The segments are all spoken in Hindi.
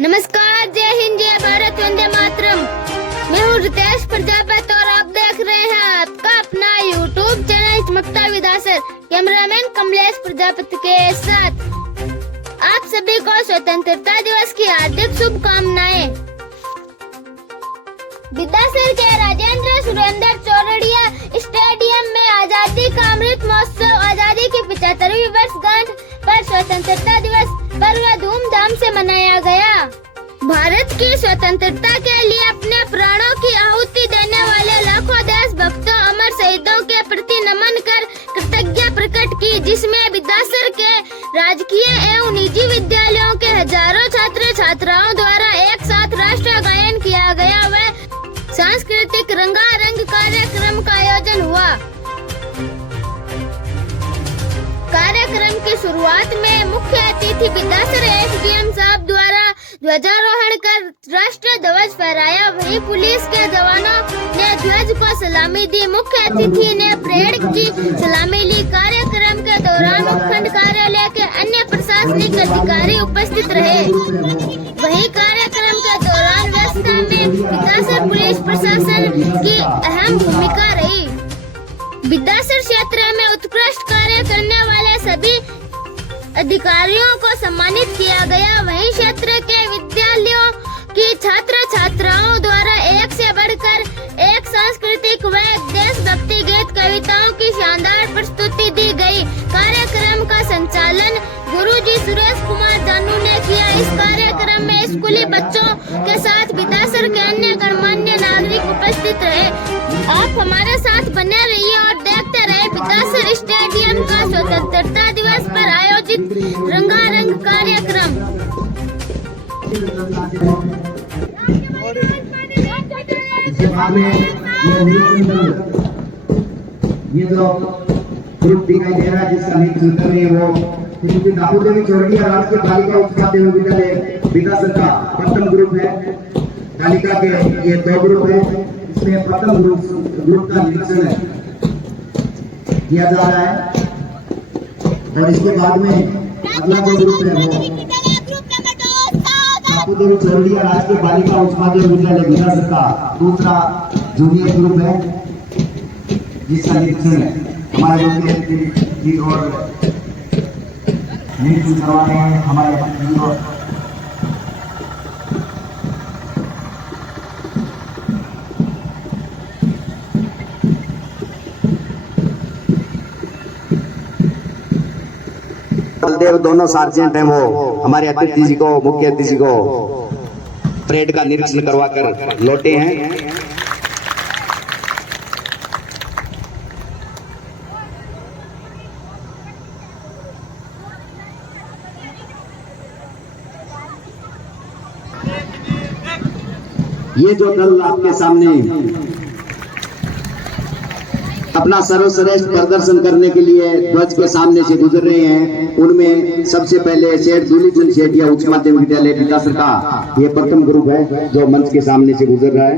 नमस्कार, जय हिंद, जय भारत, वंदे मातरम। मैं हूँ रितेश प्रजापति और आप देख रहे हैं आपका अपना यूट्यूब चैनल चमकता विदासर। कैमरामैन कमलेश प्रजापति के साथ आप सभी को स्वतंत्रता दिवस की हार्दिक शुभकामनाएं। विदासर के राजेंद्र सुरेंद्र चौरड़िया स्टेडियम में आजादी का अमृत महोत्सव, आजादी की 75वीं वर्षगांठ पर स्वतंत्रता दिवस पर्व धूमधाम से मनाया गया। भारत की स्वतंत्रता के लिए अपने प्राणों की आहुति देने वाले लाखों देशभक्तों, अमर शहीदों के प्रति नमन कर कृतज्ञता प्रकट की, जिसमें विदासर के राजकीय एवं निजी विद्यालयों के हजारों छात्र छात्राओं द्वारा एक साथ राष्ट्रीय गायन किया गया व सांस्कृतिक रंगारंग कार्यक्रम का आयोजन हुआ। कार्यक्रम की शुरुआत में मुख्य अतिथि विदासर एसडीएम साहब द्वारा ध्वजारोहण कर राष्ट्रीय ध्वज फहराया। वहीं पुलिस के जवानों ने ध्वज को सलामी दी। मुख्य अतिथि ने परेड की सलामी ली। कार्यक्रम के दौरान उपखंड कार्यालय के अन्य प्रशासनिक अधिकारी उपस्थित रहे। वहीं कार्यक्रम के दौरान व्यवस्था में विदासर पुलिस प्रशासन की अहम भूमिका रही। विदासर क्षेत्र में उत्कृष्ट कार्य करने वाले सभी अधिकारियों को सम्मानित किया गया। वहीं क्षेत्र के विद्यालयों की छात्र छात्राओं द्वारा एक से बढ़कर एक सांस्कृतिक व देशभक्ति गीत कविताओं की शानदार प्रस्तुति दी गई। कार्यक्रम का संचालन गुरुजी सुरेश कुमार जानू ने किया। इस कार्यक्रम में स्कूली बच्चों के साथ विदासर के अन्य गणमान्य नागरिक उपस्थित रहे। आप हमारे साथ बने रहिए और देखते रहे विदासर स्टेडियम का स्वतंत्रता दिवस पर आयोजित रंगारंग कार्यक्रम। ये जो ग्रुप दिखाई दे रहा है जिसका नेतृत्व कर रही है वो श्रीमती दाऊदेवी चौरड़िया राजकीय बालिका उच्च माध्यमिक विद्यालय विदासर का प्रथम ग्रुप है। तालिका के ये दो ग्रुप है, इसमें प्रथम ग्रुप का निरीक्षण किया जा रहा है और इसके बाद में अगला जो ग्रुप है वो दाऊदेवी चौरड़िया राजकीय बालिका उच्च माध्यमिक विद्यालय विदासर का दूसरा जूनियर ग्रुप है जिसका निरीक्षण हमारे जी और निरीक्षण करवा रहे हैं हमारे बलदेव दोनों सार्जेंट हैं, वो हमारे अतिथि जी को, मुख्य अतिथि को परेड का निरीक्षण करवा कर लौटे हैं। ये जो दल आपके सामने अपना सर्वश्रेष्ठ प्रदर्शन करने के लिए ध्वज के सामने से गुजर रहे हैं, उनमें सबसे पहले सेठ दूलीचंद सेठिया उच्च माध्यमिक विद्यालय विदासर का ये प्रथम ग्रुप है जो मंच के सामने से गुजर रहा है।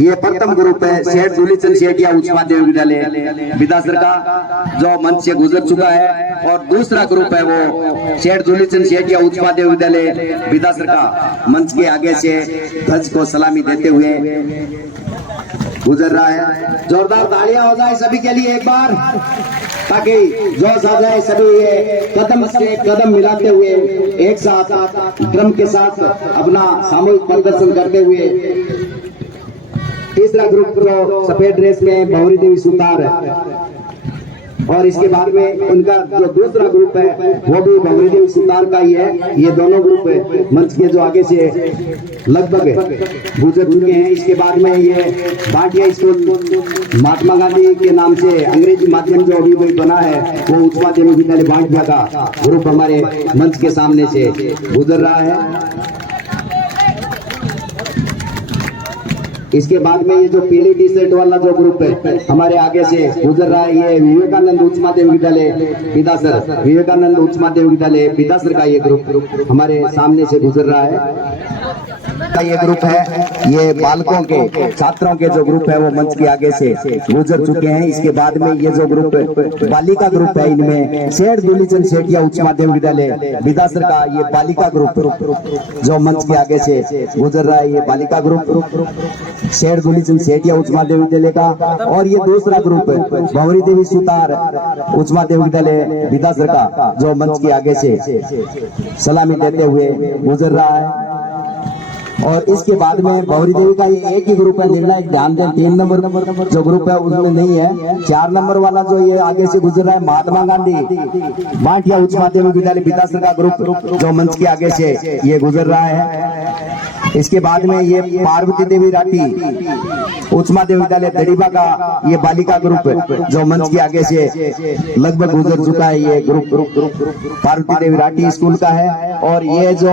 ये प्रथम ग्रुप है सेठ दूलीचंद सेठिया उच्च माध्यमिक विद्यालय विदासर का जो मंच से गुजर चुका है, और दूसरा ग्रुप है वो सेठ दूलीचंद सेठिया उच्च माध्यमिक विद्यालय विदासर का मंच के आगे से ध्वज को सलामी देते हुए गुजर रहा है। जोरदार तालियां हो जाए सभी के लिए एक बार, ताकि जोश आ जाए। सभी ये कदम से कदम मिलाते हुए एक साथ ड्रम के साथ अपना सामूहिक प्रदर्शन करते हुए। तीसरा ग्रुप जो सफेद ड्रेस में भंवरी देवी सुतार, और इसके बाद में उनका जो दूसरा ग्रुप है वो भी भंवरी देवी सुतार का ही है। ये दोनों ग्रुप मंच के जो आगे से लगभग गुजर चुके हैं। इसके बाद में ये भाटिया स्कूल महात्मा गांधी के नाम से अंग्रेजी माध्यम जो अभी कोई बना है वो उच्च माध्यमिक विद्यालय भाटिया का ग्रुप हमारे मंच के सामने से गुजर रहा है। इसके बाद में ये जो पीली टी शर्ट वाला जो ग्रुप है हमारे आगे से गुजर रहा है, ये विवेकानंद उच्च माध्यमिक विद्यालय विदासर, विवेकानंद उच्च माध्यमिक विद्यालय विदासर का ये ग्रुप हमारे सामने से गुजर रहा है। का ये ग्रुप है, ये बालकों के छात्रों के जो ग्रुप है वो मंच के आगे से गुजर चुके हैं। इसके बाद में ये जो ग्रुप बालिका ग्रुप है, इनमें शेर दुलीचंद सेठिया उच्च माध्यमिक विद्यालय बिदासर का ये बालिका ग्रुप जो मंच के आगे से गुजर रहा है, ये बालिका ग्रुप शेर दुलीचंद सेठिया उच्च माध्यमिक विद्यालय का। और ये दूसरा ग्रुप भंवरी देवी सुतार उच्च माध्यमिक विद्यालय बिदासर का जो मंच के आगे से सलामी देते हुए गुजर रहा है। और इसके बाद में भंवरी देवी का ये एक ही ग्रुप है, निर्णायक ध्यान दें 3 नंबर जो ग्रुप है उसमें नहीं है। 4 नंबर वाला जो ये आगे से गुजर रहा है महात्मा गांधी बांटिया उच्च माध्यमिक विद्यालय बिदासर का ग्रुप जो मंच के आगे से ये गुजर रहा है। इसके बाद में ये पार्वती देवी राठी उच्च माध्यमिक विद्यालय दड़ीबा का ये बालिका ग्रुप जो मंच के आगे से लगभग गुजर चुका है। ये ग्रुप पार्वती देवी राठी स्कूल का है। और ये जो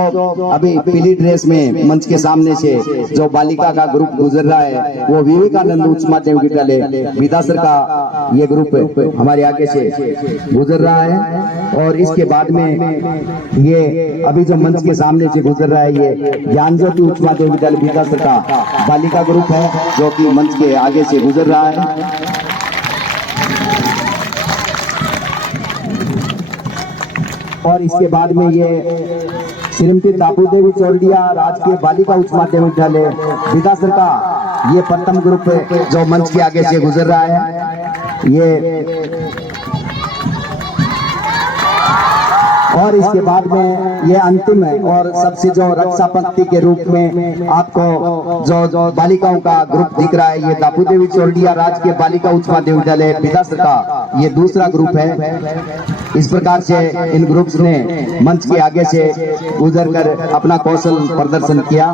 अभी पीली ड्रेस में मंच के सामने से जो बालिका का ग्रुप गुजर रहा है वो विवेकानंद उच्च माध्यमिक विद्यालय बिदासर का ये ग्रुप हमारे आगे से गुजर रहा है। और इसके बाद में ये अभी जो मंच के सामने से गुजर रहा है ये ज्ञान ज्योति उच्च माध्यमिक विद्यालय बिदासर का बालिका ग्रुप है जो कि मंच के आगे से गुजर रहा है। और इसके बाद में ये श्रीमती तापू देवी चौरडिया राजकीय बालिका उच्च माध्यमिक विद्यालय बिदासर का ये प्रथम ग्रुप जो मंच के आगे से गुजर रहा है ये। और इसके बाद में ये अंतिम है और सबसे जो रक्षा पंक्ति के रूप में आपको जो बालिकाओं का ग्रुप दिख रहा है ये दापू देवी चौरडिया राजकीय बालिका उच्च माध्यमिक विद्यालय बिदासर का ये दूसरा ग्रुप है। इस प्रकार से इन ग्रुप्स ने मंच के आगे से गुजर कर अपना कौशल प्रदर्शन किया।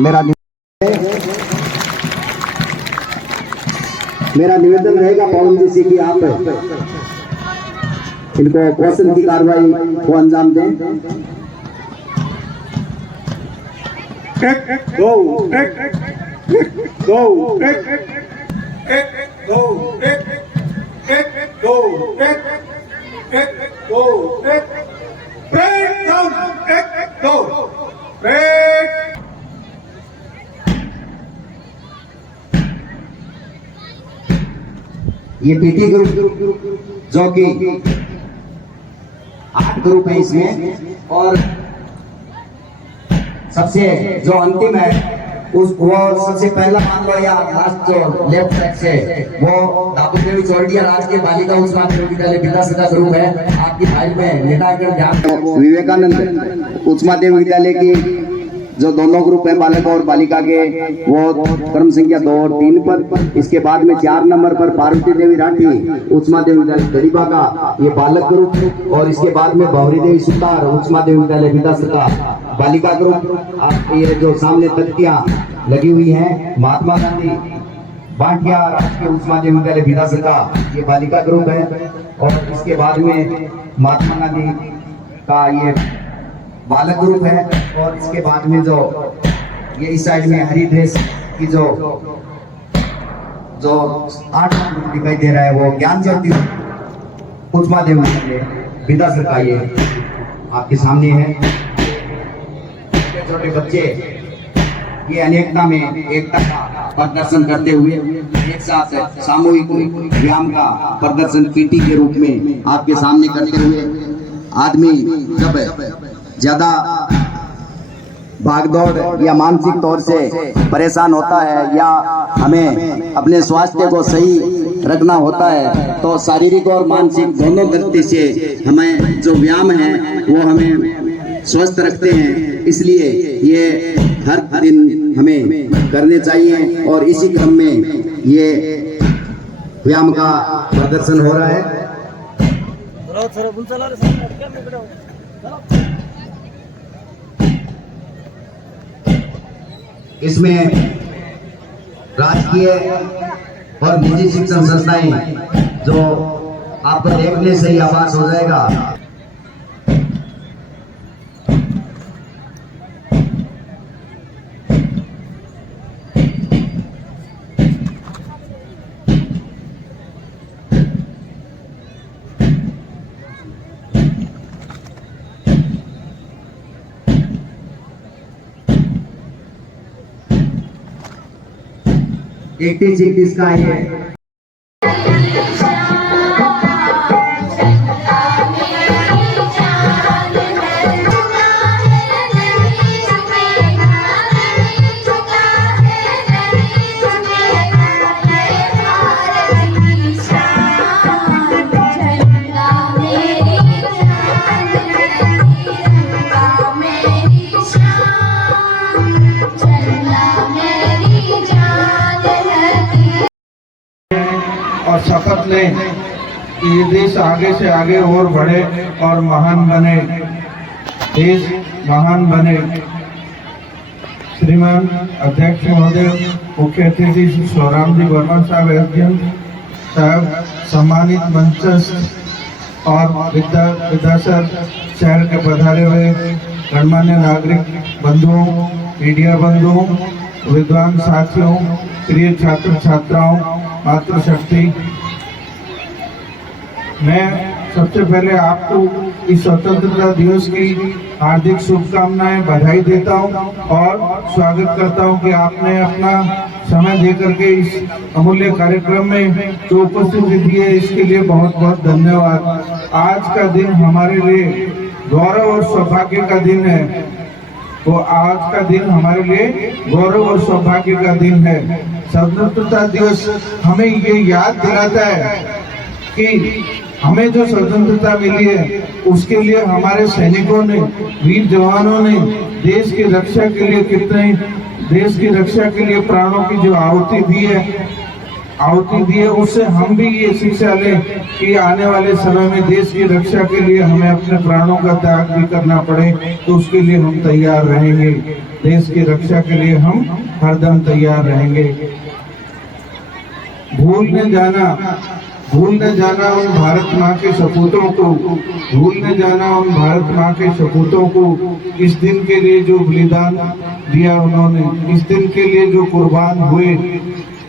मेरा निवेदन रहेगा पवन जी से कि आप इनको कौशल की कार्रवाई को अंजाम दें। ये पीटी ग्रुप जो कि 8 ग्रुप है इसमें और सबसे जो अंतिम है वो सबसे पहला मान लो या लास्ट जो लेफ्ट साइड से वो दापू देवी चौरडिया राजकीय बालिका उच्च माध्यमिक विद्यालय बिदासर का ग्रुप है। आपकी फाइल में लेटाकर ध्यान विवेकानंद उच्च माध्यमिक विद्यालय की जो दोनों ग्रुप है बालक और बालिका के वो क्रम संख्या 2 और 3 पर। इसके बाद में 4 नंबर पर पार्वती देवी राठी उच्च माध्यमिक विद्यालय दड़ीबा का ये बालक ग्रुप। और इसके बाद में भंवरी देवी सुतार उच्च माध्यमिक विद्यालय बिदासर का बालिका ग्रुप। आप ये जो सामने तख्तियां लगी हुई हैं महात्मा गांधी बांटिया राजकीय उच्च माध्यमिक विद्यालय बिदासर का ये बालिका ग्रुप है। और इसके बाद में महात्मा गांधी का ये बालक ग्रुप है। और इसके बाद में जो ये इस साइड में हरी ड्रेस की जो 8 ग्रुप दिखाई दे रहा है वो ज्ञान ज्योति उच्च माध्यमिक विद्यालय बिदासर का ये आपके सामने है। छोटे छोटे बच्चे ये अनेकता में एकता का प्रदर्शन करते हुए एक साथ सामूहिक व्यायाम का प्रदर्शन पीटी के रूप में आपके सामने करते हुए आदमी जब ज्यादा भागदौड़ या मानसिक तौर से परेशान होता है या हमें अपने स्वास्थ्य को सही रखना होता है तो शारीरिक और मानसिक दोनों दृष्टि से हमें जो व्यायाम है वो हमें स्वस्थ रखते हैं। इसलिए ये हर दिन हमें करने चाहिए और इसी क्रम में ये व्यायाम का प्रदर्शन हो रहा है। इसमें राजकीय और निजी शिक्षण संस्थाएं जो आपको देखने से ही आभास हो जाएगा। 18 का है। और शपथ लें कि ये देश आगे से आगे और बढ़े और महान बने, देश महान बने। श्रीमान अध्यक्ष महोदय, मुख्य अतिथि श्री स्वराम जी वर्मा साहब एसडीएम साहब, सम्मानित मंचस्थ और विद्यासर शहर के पधारे हुए गणमान्य नागरिक बंधुओं, मीडिया बंधुओं, विद्वान साथियों, प्रिय छात्र छात्राओं, मातृशक्ति, मैं सबसे पहले आपको इस स्वतंत्रता दिवस की हार्दिक शुभकामनाएं, बधाई देता हूं और स्वागत करता हूं कि आपने अपना समय देकर के इस अमूल्य कार्यक्रम में जो उपस्थिति दी है, इसके लिए बहुत बहुत धन्यवाद। आज का दिन हमारे लिए गौरव और सौभाग्य का दिन है। वो आज का दिन हमारे लिए गौरव और सौभाग्य का दिन है। स्वतंत्रता दिवस हमें ये याद दिलाता है कि हमें जो स्वतंत्रता मिली है उसके लिए हमारे सैनिकों ने, वीर जवानों ने देश की रक्षा के लिए कितने, देश की रक्षा के लिए प्राणों की जो आहुति दी है, उससे हम भी ये शिक्षा लें कि आने वाले समय में देश की रक्षा के लिए हमें अपने प्राणों का त्याग भी करना पड़े तो उसके लिए हम तैयार रहेंगे। देश की रक्षा के लिए हम हरदम तैयार रहेंगे। भूलने जाना उन भारत माँ के सपूतों को, भूलने जाना उन भारत माँ के सपूतों को, इस दिन के लिए जो बलिदान दिया उन्होंने, इस दिन के लिए जो कुर्बान हुए,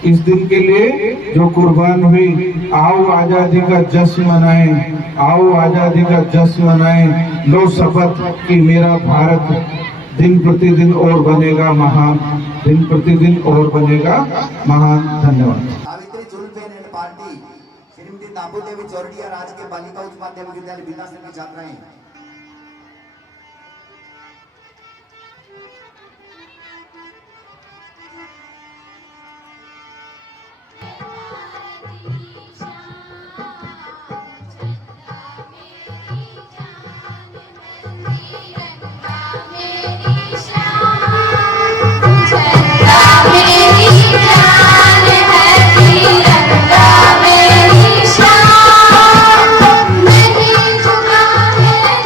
इस दिन के लिए जो कुर्बान हुई। आओ आजादी का जश्न मनाएं, आओ आजादी का जश्न मनाएं। लो शपथ कि मेरा भारत दिन प्रतिदिन और बनेगा महान, दिन प्रतिदिन और बनेगा महान। धन्यवाद। सावित्री जुलबेन एंड पार्टी श्रीमती ताबू देवी चौरडिया राजकीय बालिका उच्च माध्यमिक विद्यालय बिलासपुर की छात्राएं। नहीं झुका है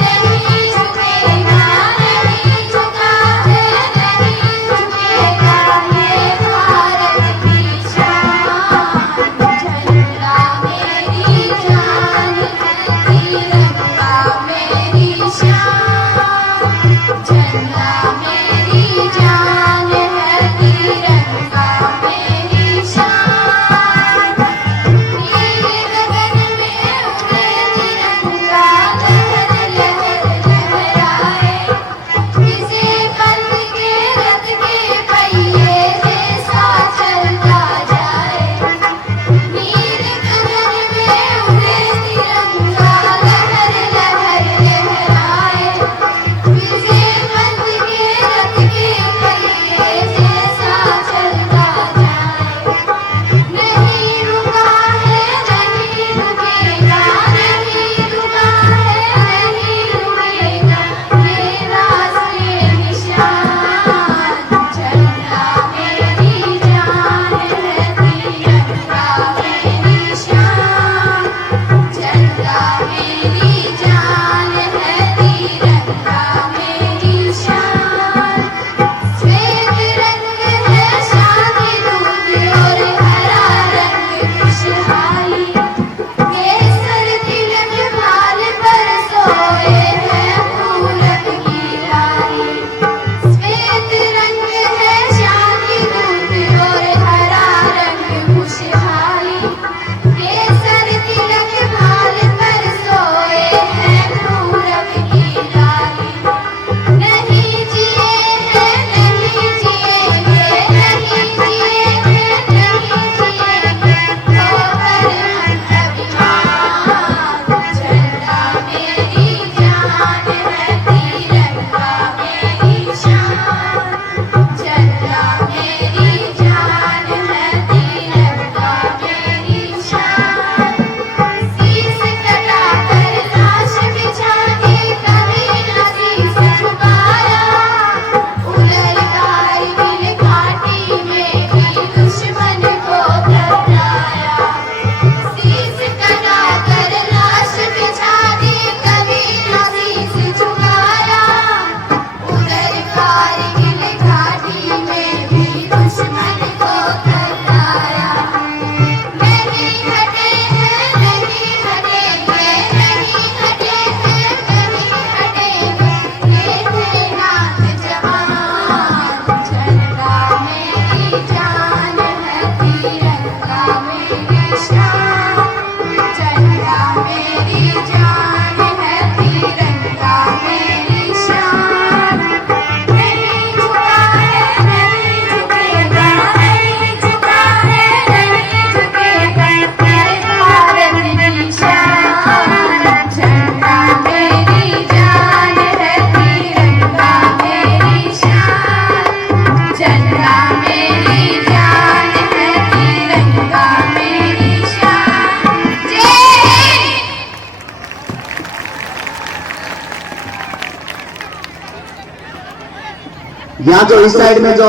यहाँ जो इस साइड में जो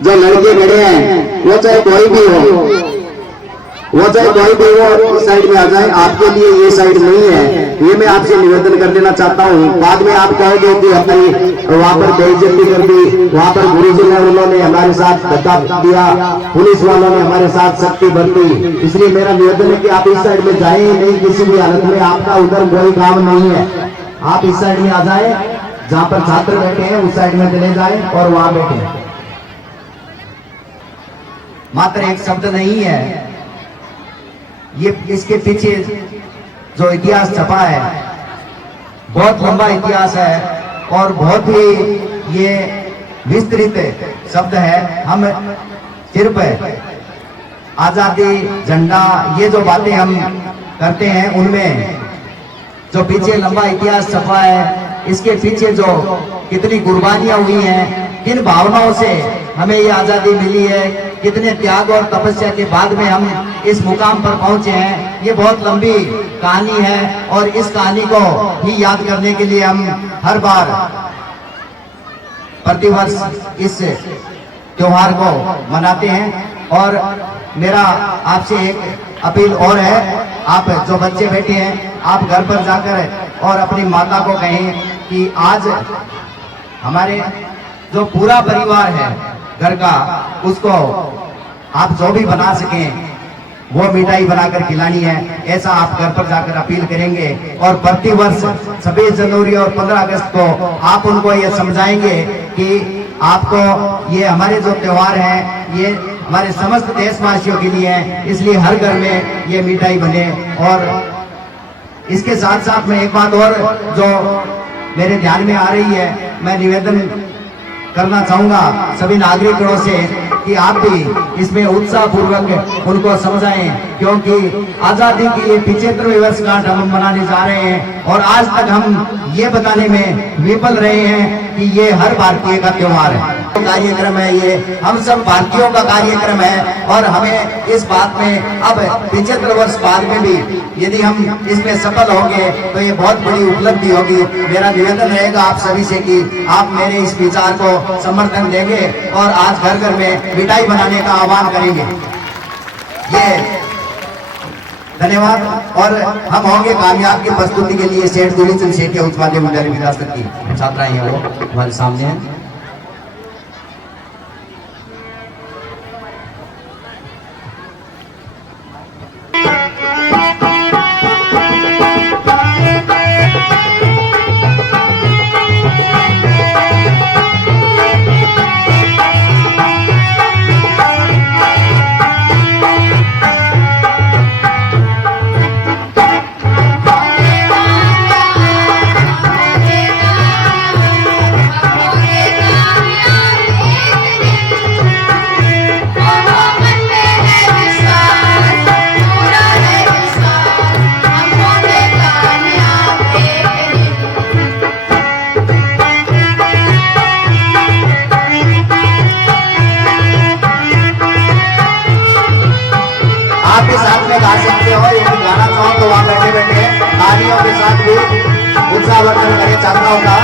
लड़के खड़े हैं वो चाहे कोई भी हो, इस साइड में आ जाए। आपके लिए ये साइड नहीं है, ये मैं आपसे निवेदन कर देना चाहता हूँ। बाद में आप कहोगे कि अपनी वहाँ पर बेइज्जती कर दी, वहाँ पर गुरुजी ने उन्होंने हमारे साथ धक्का दिया, पुलिस वालों ने हमारे साथ सख्ती बरती। इसलिए मेरा निवेदन है कि आप इस साइड में जाए ही नहीं किसी भी हालत में, आपका उधर कोई काम नहीं है। आप इस साइड में आ जाए, जहाँ पर छात्र बैठे हैं उस साइड में चले जाए और वहां बैठे। मात्र एक शब्द नहीं है, ये इसके पीछे जो इतिहास छपा है बहुत लंबा इतिहास है और बहुत ही ये विस्तृत शब्द है। हम सिर्फ आजादी, झंडा, ये जो बातें हम करते हैं उनमें जो पीछे लंबा इतिहास छपा है, इसके पीछे जो कितनी कुर्बानियां हुई हैं, किन भावनाओं से हमें ये आजादी मिली है, कितने त्याग और तपस्या के बाद में हम इस मुकाम पर पहुंचे हैं, ये बहुत लंबी कहानी है। और इस कहानी को ही याद करने के लिए हम हर बार प्रतिवर्ष इस त्योहार को मनाते हैं। और मेरा आपसे एक अपील और है, आप जो बच्चे बैठे हैं आप घर पर जाकर और अपनी माता को कहें कि आज हमारे जो पूरा परिवार है घर का, उसको आप जो भी बना सकें वो मिठाई बनाकर खिलानी है, ऐसा आप घर पर जाकर अपील करेंगे। और प्रतिवर्ष 26 जनवरी और 15 अगस्त को आप उनको ये समझाएंगे कि आपको ये हमारे जो त्योहार हैं ये हमारे समस्त देशवासियों के लिए है, इसलिए हर घर में ये मिठाई बने। और इसके साथ साथ में एक बात और जो मेरे ध्यान में आ रही है, मैं निवेदन करना चाहूंगा सभी नागरिकों से कि आप भी इसमें उत्साह पूर्वक उनको समझाएं, क्योंकि आजादी की ये 75वीं वर्षगांठ हम मनाने जा रहे हैं और आज तक हम ये बताने में विफल रहे हैं कि ये हर भारतीय का त्योहार है, कार्यक्रम है, ये हम सब भारतीयों का कार्यक्रम है। और हमें इस बात में अब 75 वर्ष बाद में भी यदि हम इसमें सफल होंगे तो ये बहुत बड़ी उपलब्धि होगी। मेरा निवेदन रहेगा आप सभी से कि आप मेरे इस विचार को समर्थन देंगे और आज घर घर में मिठाई बनाने का आह्वान करेंगे। ये धन्यवाद। और हम होंगे कामयाब की प्रस्तुति के लिए सेठ दुलीचंद सेठिया उच्च माध्यमिक विद्यालय विरासत की छात्राएं हैं, वो हमारे सामने हैं। गा सकते हो, यदि गाना चाहो तो वहाँ बैठे बैठे तालियों के साथ भी उत्साहवर्धन करें छात्राओं का।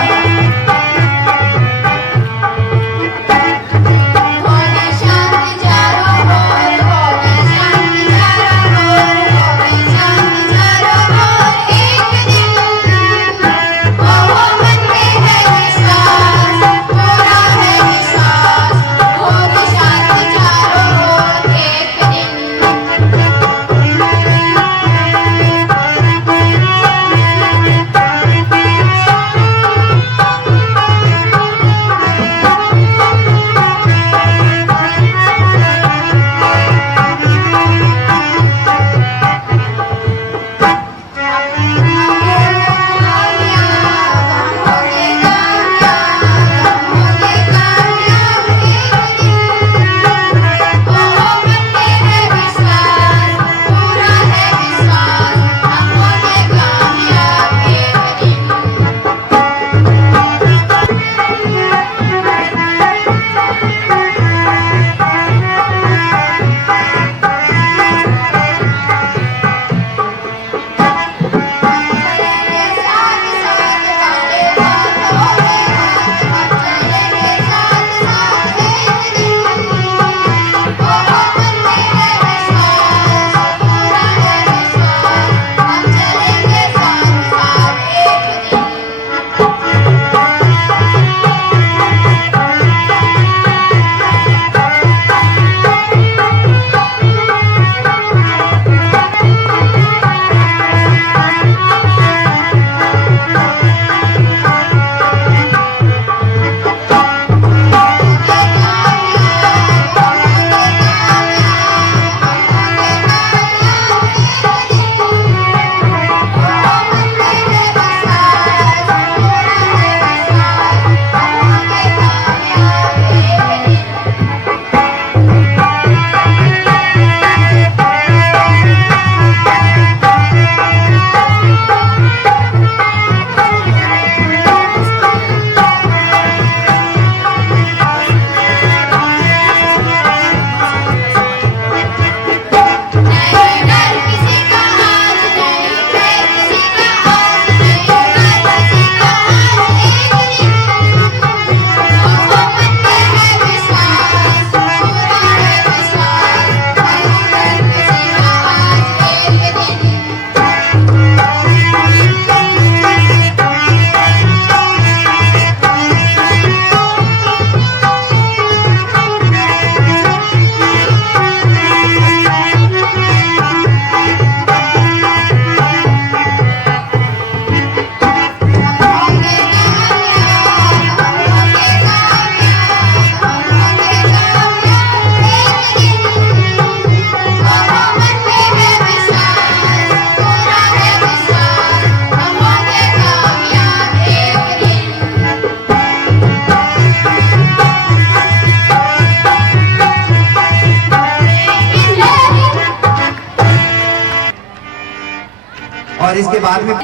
और इसके बाद में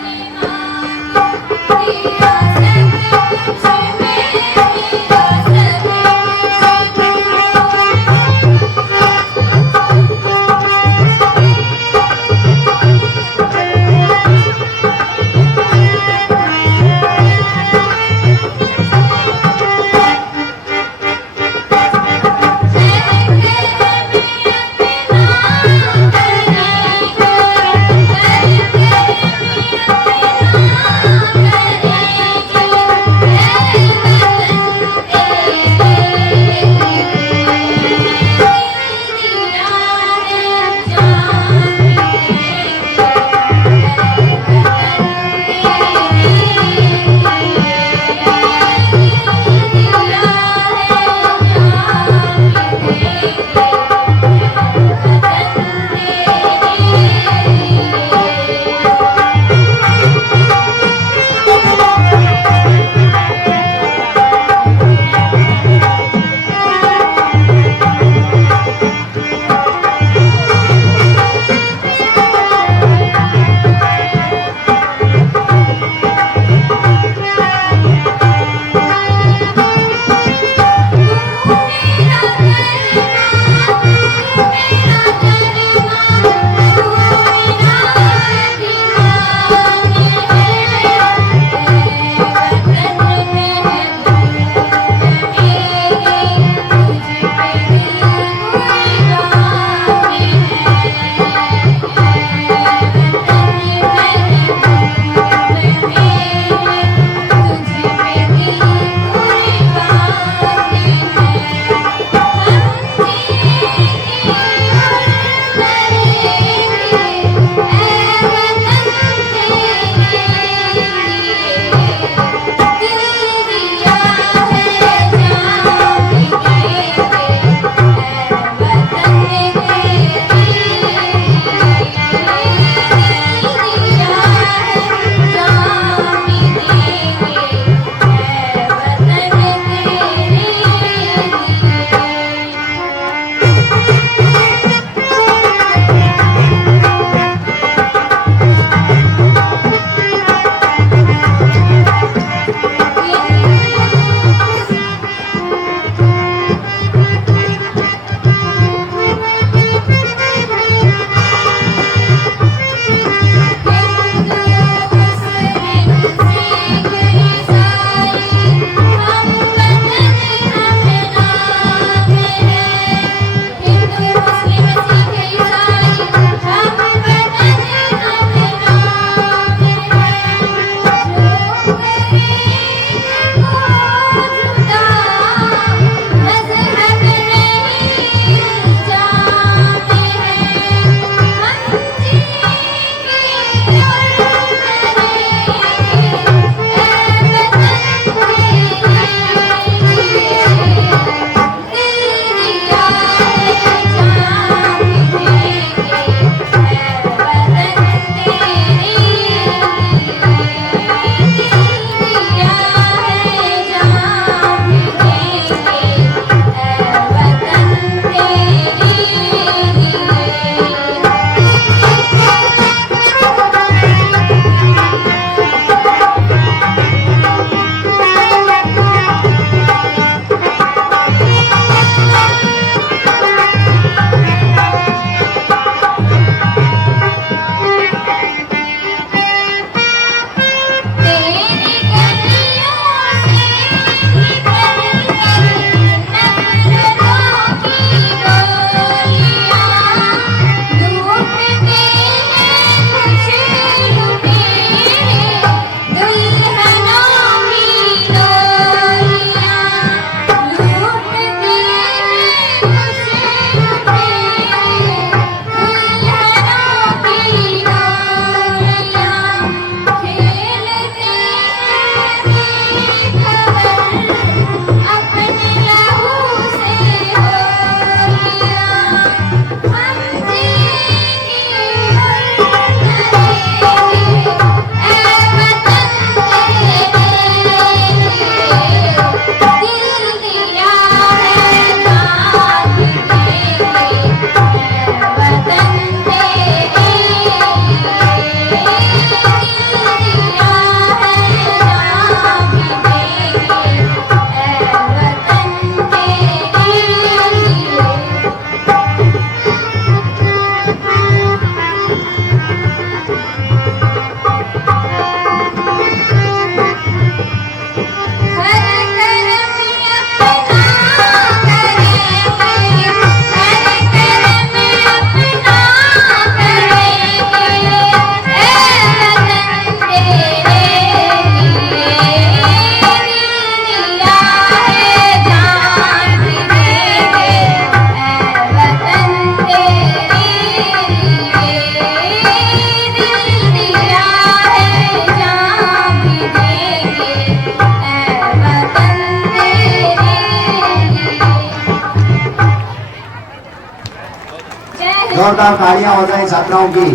जोरदार तालियां हो जाए छात्राओं की।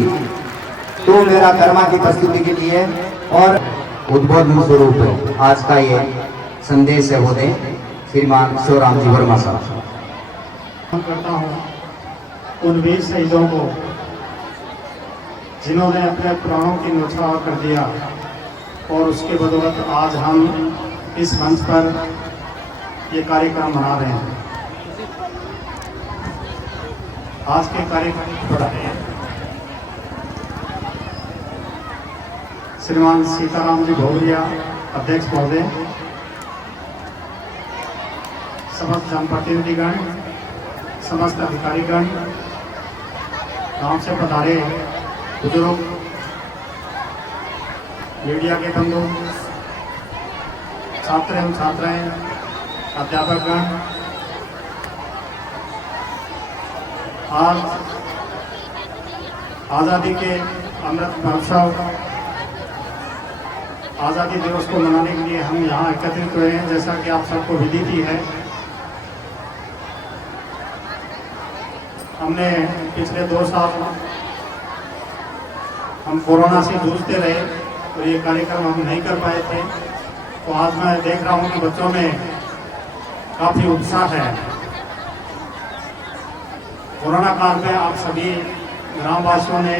तो मेरा कर्मा की प्रस्तुति के लिए और उद्बोधन स्वरूप आज का ये संदेश है वो दे श्रीमान शिवराम जी वर्मा साहब। करता हूँ उन वीर शहीदों को जिन्होंने अपने प्राणों की न्यौछावर कर दिया और उसके बदौलत आज हम इस मंच पर ये कार्यक्रम मना रहे हैं। आज के कार्यक्रम पर श्रीमान सीताराम जी भौरिया अध्यक्ष महोदय, समस्त जनप्रतिनिधिगण, समस्त अधिकारीगण, गांव से पधारे बुजुर्ग, मीडिया के बंधु, छात्र एवं छात्राएं, अध्यापकगण, आज आज़ादी के अमृत महोत्सव, आज़ादी दिवस को मनाने के लिए हम यहाँ एकत्रित हुए हैं। जैसा कि आप सबको विदित ही है, हमने पिछले 2 साल हम कोरोना से जूझते रहे और ये कार्यक्रम हम नहीं कर पाए थे। तो आज मैं देख रहा हूँ कि बच्चों में काफ़ी उत्साह है। कोरोना काल में आप सभी ग्रामवासियों ने,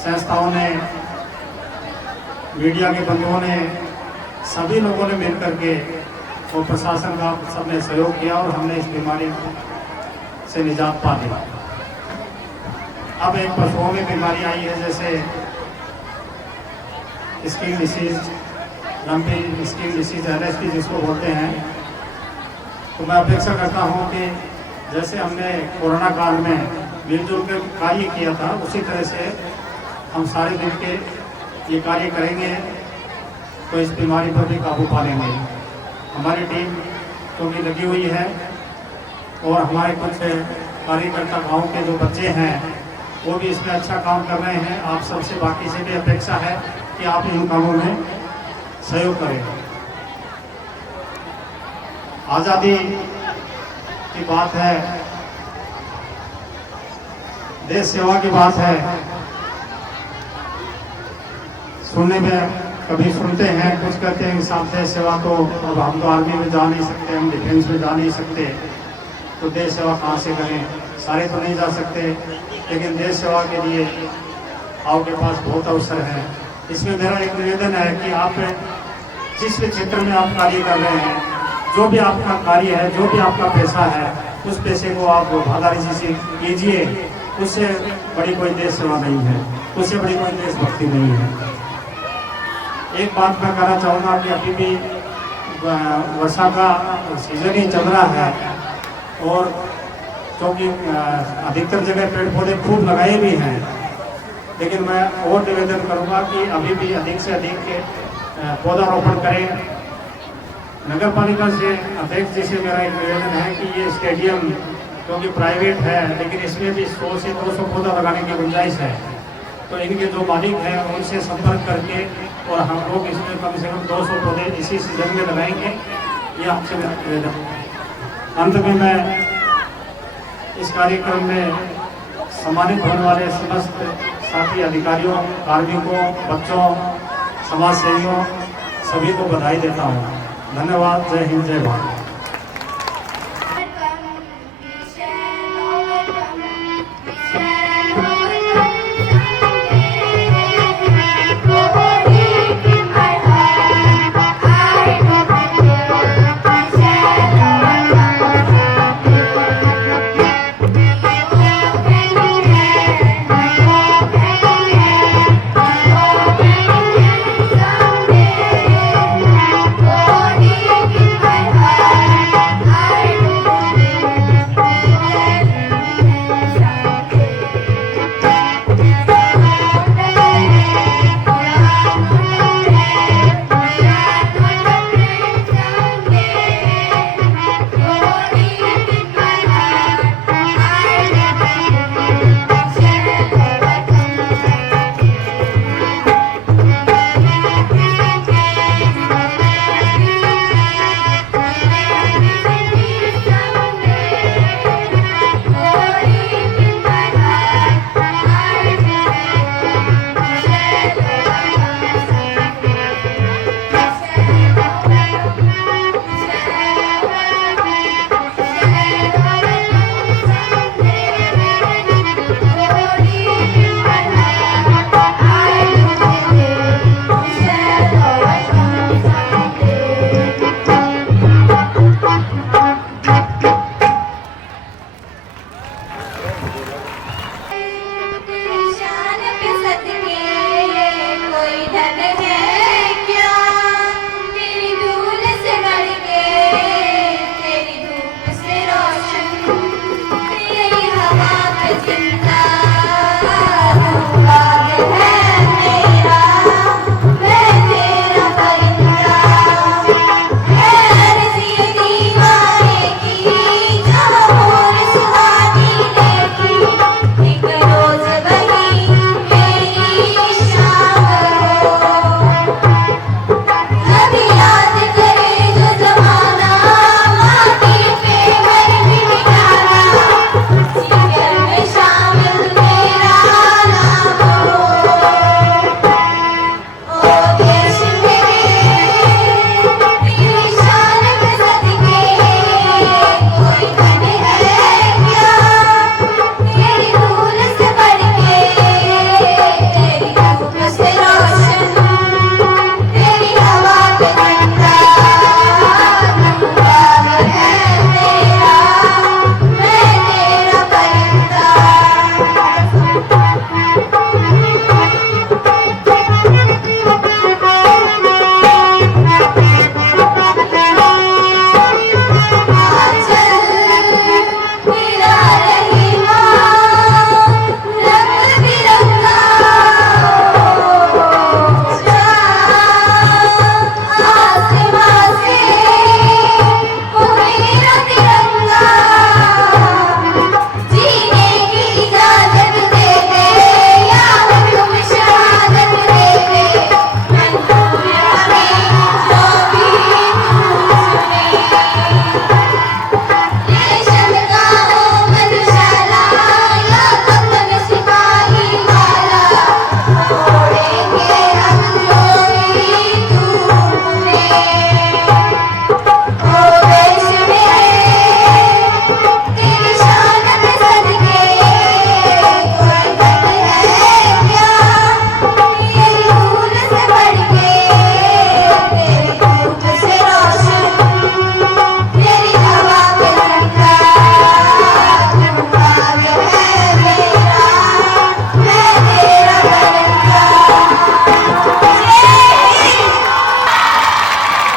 संस्थाओं ने, मीडिया के बंधुओं ने, सभी लोगों ने मिलकर के और प्रशासन का सबने सहयोग किया और हमने इस बीमारी से निजात पा ली। अब एक पशुओं में बीमारी आई है, जैसे skin disease, lumpy skin disease, LSD जिसको बोलते हैं। तो मैं अपेक्षा करता हूं कि जैसे हमने कोरोना काल में मिलजुल कर कार्य किया था, उसी तरह से हम सारे दिन के ये कार्य करेंगे तो इस बीमारी पर भी काबू पा लेंगे। हमारी टीम तो भी लगी हुई है और हमारे कुछ कार्यकर्ता गाँव के जो बच्चे हैं वो भी इसमें अच्छा काम कर रहे हैं। आप सबसे बाकी से भी अपेक्षा है कि आप इन कामों में सहयोग करें। आज़ादी की बात है, देश सेवा की बात है। सुनने में कभी सुनते हैं, कुछ कहते हैं कि साहब देश सेवा तो अब हम तो आर्मी में जा नहीं सकते, हम डिफेंस में जा नहीं सकते, तो देश सेवा कहाँ से करें, सारे तो नहीं जा सकते। लेकिन देश सेवा के लिए आपके पास बहुत अवसर है। इसमें मेरा एक निवेदन है कि आप जिस भी क्षेत्र में आप कार्य कर रहे हैं, जो भी आपका कार्य है, जो भी आपका पैसा है, उस पैसे को आप वफादारी से कीजिए। उससे बड़ी कोई देश सेवा नहीं है, उससे बड़ी कोई देशभक्ति नहीं है। एक बात मैं कहना चाहूँगा कि अभी भी वर्षा का सीजन ही चल रहा है और क्योंकि अधिकतर जगह पेड़ पौधे खूब लगाए भी हैं, लेकिन मैं और निवेदन करूंगा कि अभी भी अधिक से अधिक पौधारोपण करें। नगर पालिका से अध्यक्ष जी से मेरा एक निवेदन है कि ये स्टेडियम क्योंकि प्राइवेट है, लेकिन इसमें भी 100 से 200 पौधा लगाने की गुंजाइश है। तो इनके जो मालिक हैं उनसे संपर्क करके और हम लोग इसमें कम से कम 200 पौधे इसी सीजन में लगाएंगे, ये आपसे निवेदन। अंत में मैं इस कार्यक्रम में सम्मानित होने वाले समस्त साथी अधिकारियों, कार्मिकों, बच्चों, समाज सेवियों सभी को बधाई देता हूँ। धन्यवाद। जय हिंद, जय भारत। Bye.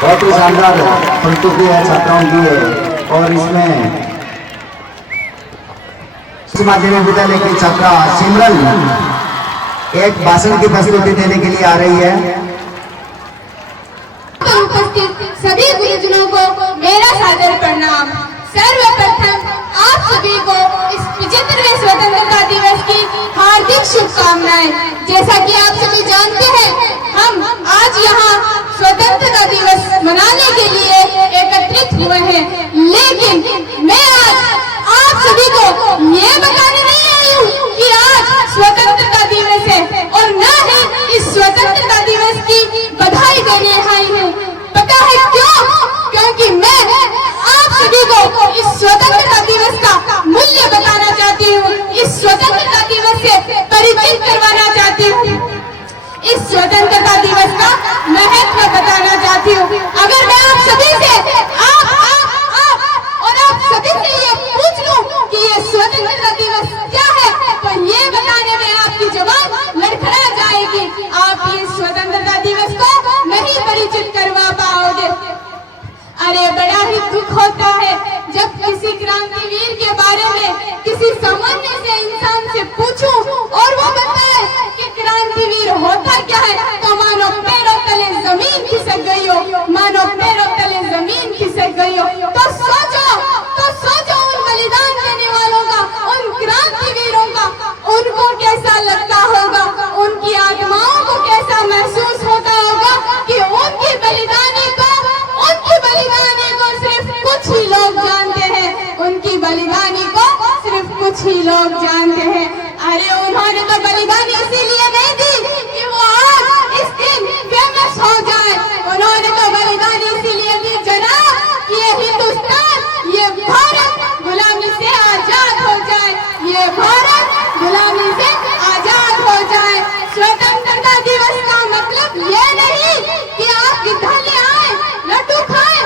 बहुत ही शानदार प्रस्तुति है छात्राओं की है। और इसमें माध्यमिक विद्यालय की छात्रा सिमरन एक भाषण की प्रस्तुति देने के लिए आ रही है। उपस्थित सभी गुरुजनों को मेरा सादर प्रणाम। सर्वप्रथम आप सभी को इस 75वें स्वतंत्रता दिवस की हार्दिक शुभकामनाएं। जैसा कि आप सभी जानते हैं, हम आज यहाँ स्वतंत्रता दिवस मनाने के लिए एकत्रित हुए हैं, लेकिन मैं आज आप सभी को ये बताने नहीं आई हूँ कि आज स्वतंत्रता दिवस है, और न ही इस स्वतंत्रता दिवस की बधाई देने आई हूँ। पता है क्यों? क्योंकि मैं आप सभी को इस स्वतंत्रता दिवस का मूल्य बताना चाहती हूँ, इस स्वतंत्रता दिवस से परिचित करवाना चाहती हूँ, इस स्वतंत्रता दिवस का महत्व बताना चाहती हूँ। अगर मैं आप सभी से आप सभी से ये पूछ लूं कि ये स्वतंत्रता दिवस क्या है, तो ये बताने में आपकी जुबान लड़खड़ा जाएगी। आप ये स्वतंत्रता दिवस को नहीं परिचित करवा पाओगे। अरे बड़ा ही दुख होता है जब किसी क्रांतिवीर के बारे में किसी सामान्य से इंसान से पूछूं और वो बताए कि क्रांतिवीर होता क्या है, तो मानो पैरों तले जमीन खिसक गई हो, मानो पैरों तले जमीन खिसक गई हो। तो सोचो उन बलिदान देने वालों का, उन क्रांतिवीरों का, उनको कैसा लगता होगा, उनकी आत्माओं को कैसा महसूस होता होगा कि उनकी बलिदानी को सिर्फ कुछ ही लोग जानते हैं, उनकी बलिदानी को सिर्फ कुछ ही लोग जानते हैं। अरे उन्होंने तो बलिदानी इसीलिए नहीं दी कि वो आज इस दिन फेमस हो जाए, उन्होंने तो बलिदानी इसीलिए दी जनाब ये हिंदुस्तान, ये भारत गुलामी से आजाद हो जाए, ये भारत गुलामी से आजाद हो जाए। स्वतंत्रता दिवस का मतलब ये नहीं कि आप विद्यालय आए, लड्डू खाए,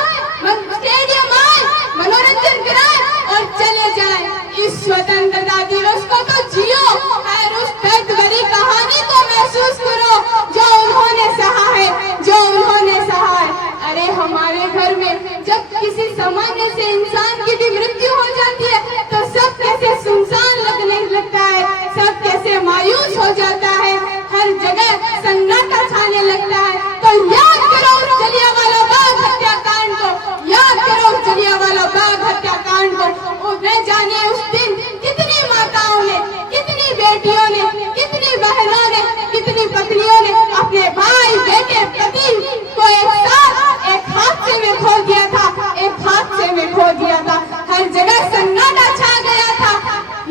स्टेडियम आए, मनोरंजन कराए और चले जाए। इस स्वतंत्रता दिवस को तो जियो और उस दर्द भरी कहानी को महसूस करो जो उन्होंने सहा है, जो उन्होंने सहा है। अरे हमारे घर में जब किसी सामान्य से इंसान की भी मृत्यु हो जाती है तो सब कैसे सुनसान लगने लगता है, सब कैसे मायूस हो जाता है, हर जगह सन्नाटा छाने लगता है। तो याद करो उस जलियांवाला बाग हत्याकांड को, याद करो उस जलियांवाला बाग हत्याकांड को। न जाने उस दिन कितनी माताओं ने, कितनी बेटियों ने, कितनी बहनों ने, कितनी पत्नियों ने अपने भाई बेटे पति को एक साथ एक हादसे में खो दिया था, एक हादसे में खो दिया था, हर जगह सन्नाटा छा गया था।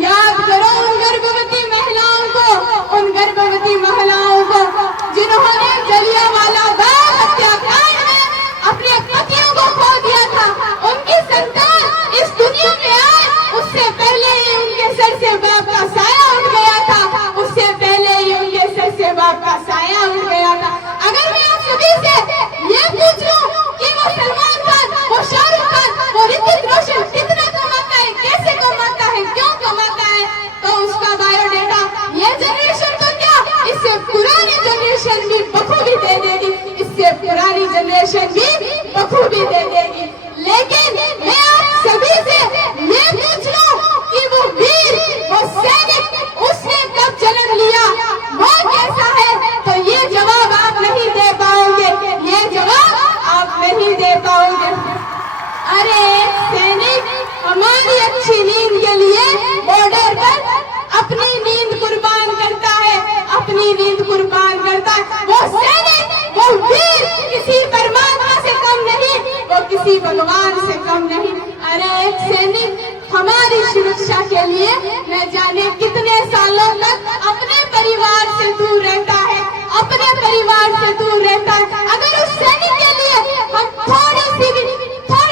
याद करो उन गर्भवती महिलाओं को, उन गर्भवती महिलाओं को जिन्होंने जलियांवाला बाग हत्याकांड में अपने पतियों को खो दिया था। उनकी संतान इस दुनिया में आए उससे पहले ही उनके सर से बाप का साया उठ गया था, उससे पहले ही उनके सर से बाप का साया उठ गया था। अगर मैं आप सभी से ये पूछूं कि वो सलमान खान, वो शाहरुख खान, वो ऋतिक रोशन कितना कमाता है, कैसे कमाता है, क्यों कमाता है, तो उसका बायोडेटा ये जनरेशन तो क्या, इससे पुरानी जनरेशन भी बखूबी दे देगी, इससे पुरानी जनरेशन भी बखूबी दे देगी। लेकिन मैं आप सभी से ये पूछ लूं कि वो वीर, वो सैनिक, उसने कब जन्म लिया, वो कैसा है, तो ये जवाब आप नहीं दे पाओगे, ये जवाब आप नहीं दे पाओगे। अरे सैनिक हमारी अच्छी नींद के लिए बॉर्डर पर अपनी नींद कुर्बान करता है, अपनी नींद कुर्बान करता है। वो सैनिक, वो वीर किसी परमात्मा से कम नहीं, वो किसी भगवान से कम नहीं। अरे एक सैनिक हमारी सुरक्षा के लिए न जाने कितने सालों तक अपने परिवार से दूर रहता है, अपने परिवार से दूर रहता है। अगर उस सैनिक के लिए हम थोड़ा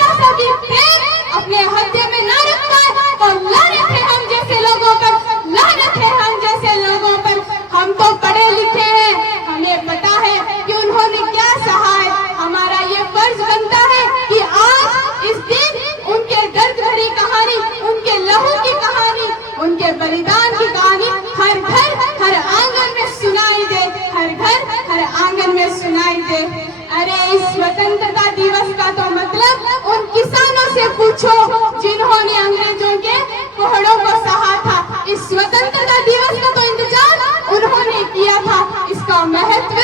सा भी प्रेम अपने हृदय में न रख पाए तो लानत है हम जैसे लोगों पर, लानत है हम जैसे लोगों पर। हम तो पढ़े लिखे हैं, हमें पता है कि उन्होंने क्या सहा है। हमारा ये फर्ज बनता है कि आज इस दिन उनके दर्द भरी कहानी, उनके लहू की कहानी, उनके बलिदान की कहानी हर घर, हर आंगन में सुनाई दे, हर घर, हर आंगन में सुनाई दे। अरे इस स्वतंत्रता दिवस का तो मतलब उन किसानों से पूछो जिन्होंने अंग्रेजों के कोहड़ों को सहा था। इस स्वतंत्रता दिवस का तो इंतजार उन्होंने किया था। इसका महत्व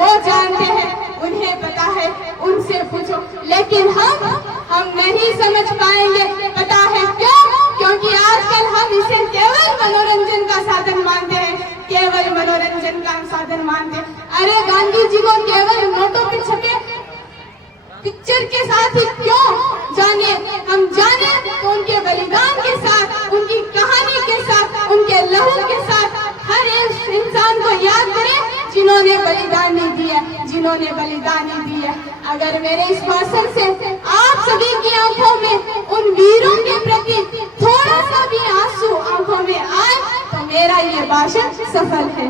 वो जानते हैं, उन्हें पता है, उनसे पूछो। लेकिन हम नहीं समझ पाएंगे। पता है क्यों? क्योंकि आजकल हम इसे केवल मनोरंजन का साधन मानते हैं, केवल मनोरंजन का साधन मानते हैं। अरे गांधी जी को केवल नोटों पे छपे पिक्चर के साथ ही क्यों जाने? हम जाने तो उनके बलिदान के साथ, उनकी कहानी के साथ, उनके लहू के साथ हर एक इंसान को याद करें जिन्होंने बलिदानी दी है, जिन्होंने बलिदानी दी है। अगर मेरे इस भाषण से आप सभी की आंखों में उन वीरों के प्रति थोड़ा सा भी आंसू आंखों में आए तो मेरा ये भाषण सफल है।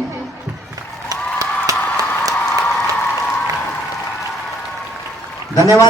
धन्यवाद।